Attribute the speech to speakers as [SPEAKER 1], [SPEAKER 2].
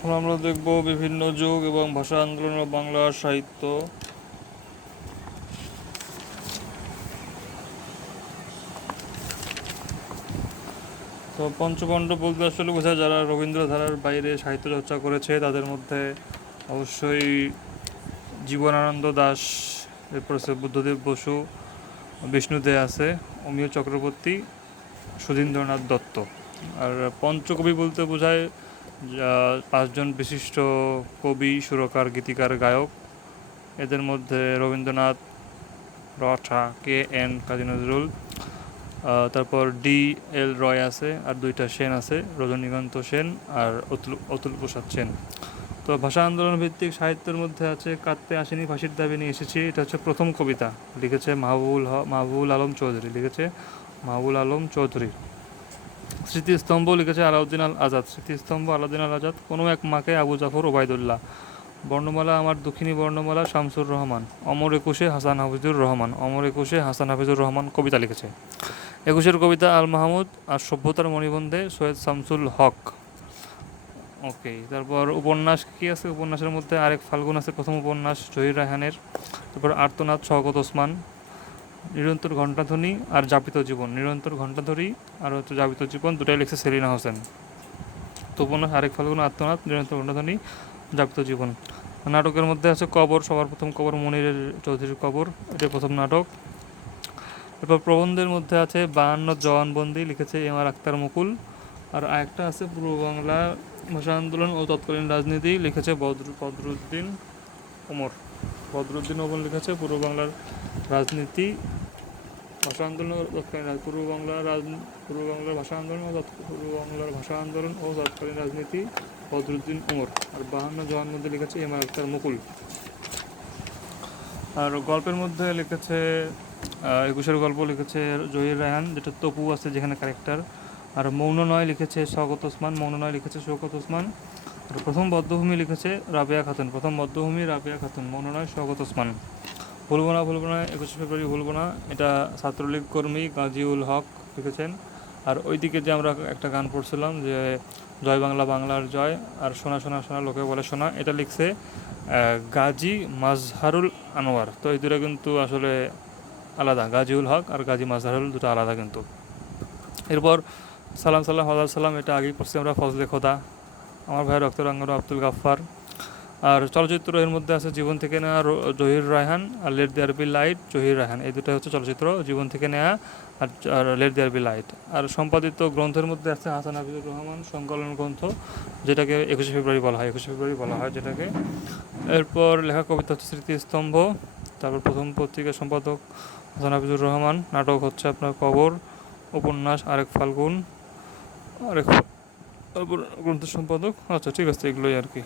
[SPEAKER 1] এখন আমরা দেখব বিভিন্ন যুগ এবং ভাষা আন্দোলন ও বাংলা সাহিত্য। তো পঞ্চপাণ্ডব বলতে আসলে বোঝায় যারা রবীন্দ্র ধারার বাইরে সাহিত্য চর্চা করেছে, তাদের মধ্যে অবশ্যই জীবনানন্দ দাস, এরপর বুদ্ধদেব বসু বিষ্ণু দে আছে অমিয় চক্রবর্তী, সুধীন্দ্রনাথ দত্ত। আর পঞ্চকবি বলতে বোঝায় পাঁচজন বিশিষ্ট কবি, সুরকার, গীতিকার, গায়ক। এদের মধ্যে রবীন্দ্রনাথ, রঠা, কে এন কাজী নজরুল তারপর ডি এল রয় আছে, আর দুইটা সেন আছে, রজনীকান্ত সেন আর অতুল অতুল প্রসাদ সেন। তো ভাষা আন্দোলন ভিত্তিক সাহিত্যের মধ্যে আছে কাঁদতে আসেনি, ফাঁসির দাবি নিয়ে এসেছি। এটা হচ্ছে প্রথম কবিতা। লিখেছে মাহবুবুল হ, মাহবুবুল আলম চৌধুরী। লিখেছে মাহবুল আলম চৌধুরী। স্মৃতিস্তম্ভ লিখেছে আলাউদ্দিন আল আজাদ। স্মৃতিস্তম্ভ আলাউদ্দিন আল আজাদ, কোনো এক মাকে আবু জাফর ওবায়দুল্লাহ। বর্ণমালা আমার দক্ষিণী বর্ণমালা শামসুর রহমান, অমর একুশে হাসান হাফিজুর রহমান, অমর একুশে হাসান হাফিজুর রহমান কবিতা লিখেছে। একুশের কবিতা আল মাহমুদ আর সভ্যতার মণিবন্ধে সৈয়দ শামসুল হক। ওকে, তারপর উপন্যাস কি আছে? উপন্যাসের মধ্যে আরেক ফাল্গুন আছে, প্রথম উপন্যাস জহির রায়হানের। তারপর আর্তনাথ শওকত ওসমান। নিরন্তর ঘণ্টাধ্বনি আর জাপিত জীবন। নিরন্তর ঘণ্টাধ্বনি আর হচ্ছে জাপিত জীবন দুটাই লিখছে সেলিনা হোসেন। উপন্যাস আরেক ফাল্গুন, আত্মনাথ, নিরন্তর ঘণ্টাধ্বনি জাপিত জীবন। নাটকের মধ্যে আছে কবর, সবার প্রথম কবর, মনিরের চৌধুরীর কবর এটা প্রথম নাটক। এরপর প্রবন্ধের মধ্যে আছে বায়ান্ন জওয়ানবন্দি লিখেছে এম আর আক্তার মুকুল। আর আরেকটা আছে পূর্ব বাংলা ভাষা আন্দোলন ও তৎকালীন রাজনীতি, লিখেছে বদর, বদরুদ্দিন ওমর। বদরুদ্দিন ওমর লিখেছে পূর্ব বাংলার রাজনীতি ভাষা আন্দোলন তৎকালীন পূর্ব বাংলার পূর্ব বাংলার ভাষা আন্দোলন ও পূর্ব বাংলার ভাষা আন্দোলন ও তৎকালীন রাজনীতি বদরুদ্দিন ওমর। আর বাহান্ন জওয়ানবন্দি লিখেছে এম আর আক্তার মুকুল। আর গল্পের মধ্যে লিখেছে একুশের গল্প লিখেছে জহির রায়হান, যেটা তপু আছে যেখানে ক্যারেক্টার আর মৌন নয় লিখেছে শওকত ওসমান, মৌন নয় লিখেছে শওকত ওসমান। আর প্রথম বদ্ধভূমি লিখেছে রাবেয়া খাতুন, প্রথম বদ্ধভূমি রাবেয়া খাতুন, মৌন নয় শওকত ওসমান। ভুলবো না ভুলবো না, একুশে ফেব্রুয়ারি ভুলবো না। এটা ছাত্রলীগ কর্মী গাজীউল হক লিখেছেন। আর ওইদিকে যে আমরা একটা গান পড়ছিলাম যে, জয় বাংলা, বাংলার জয়, আর সোনা সোনা সোনা, লোকে বলে সোনা, এটা লিখছে গাজী মাজহারুল আনোয়ার। তো এই দুটো কিন্তু আসলে আলাদা, গাজীউল হক আর গাজী মাজহারুল দুটো আলাদা কিন্তু। এরপর, সালাম সাল্লাম আল্লাহ সাল্লাম এটা আগেই পড়ছি আমরা, ফজলে খোদা, আমার ভাই রক্তরাঙ্গন আব্দুল গাফফার। আর চলচ্চিত্র এর মধ্যে আছে জীবন থেকে নেওয়া জহির রায়হান আর let there be light Zahir Raihan. এই দুটো হচ্ছে চলচ্চিত্র, জীবন থেকে নেওয়া আর লেট দেয়ার বি লাইট আর সম্পাদিত গ্রন্থের মধ্যে আছে হাসান হাফিজুর রহমান, সংকলন গ্রন্থ, যেটাকে একুশে ফেব্রুয়ারি বলা হয়। একুশে ফেব্রুয়ারি বলা হয় যেটাকে। এরপর লেখা কবিতা হচ্ছে স্মৃতিস্তম্ভ তারপর প্রথম পত্রিকা সম্পাদক হাসান হাফিজুর রহমান, নাটক হচ্ছে আপনার কবর, উপন্যাস আরেক ফাল্গুন, আরেক তারপর গ্রন্থ সম্পাদক। আচ্ছা ঠিক আছে, এগুলোই আর কি।